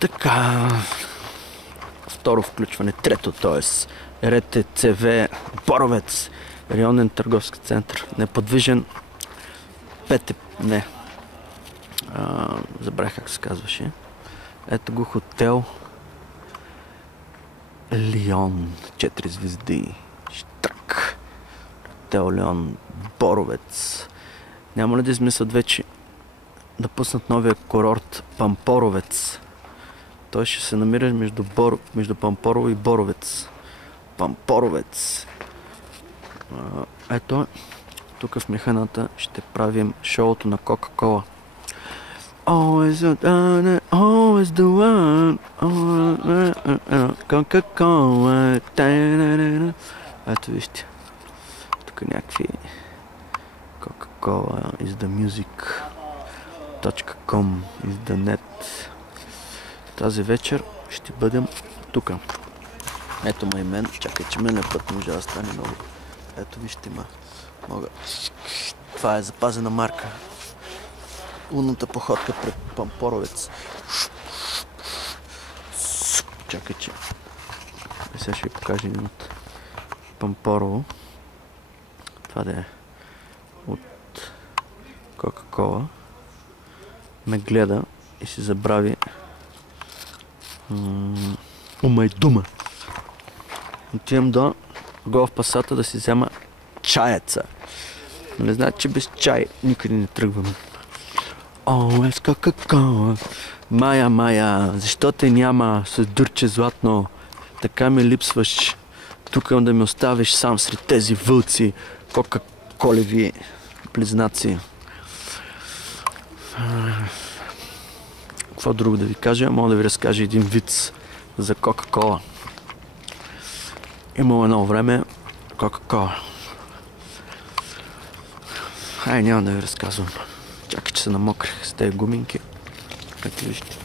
Така. Второ включване, трето, т.е. РТЦВ Боровец, районен търговски център, неподвижен, забравих как се казваше. Ето го хотел Лион, 4 звезди, штрак, хотел Лион, Боровец. Няма ли да измислят вече да пуснат новия курорт Пампоровец? Той ще се намира между Пампорово и Боровец. Пампоровец. Ето, тук в механата ще правим шоуто на Кока-Кола. Always the one, Coca-Cola. Ето вижте. Тук някакви Coca-Cola is the music.com is the net. Тази вечер ще бъдем тук. Ето ма и мен. Чакай, че мен път може да стане много. Ето вижте мога. Това е запазена марка. Лунната походка пред Пампоровец. Чакай, че сега ще ви покажа един от Пампорово. Това да е от Кока-Кола. Ме гледа и си забрави ума и дума. Отивам до голф пасата да си взема чаеца. Не знаете, че без чай никъде не тръгвам. Always Coca-Cola. Майя, защо те няма с дурче златно? Така ми липсваш. Тук да ме оставиш сам сред тези вълци, кока-колеви близнаци. Какво друго да ви кажа? Мога да ви разкажа един виц за Кока-Кола. Имало едно време Кока-Кола. Няма да ви разказвам. Чакай, че се намокрих с тези гуминки. Ето вижте.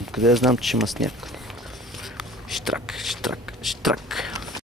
Откъде знам, че има сняг? Штрак.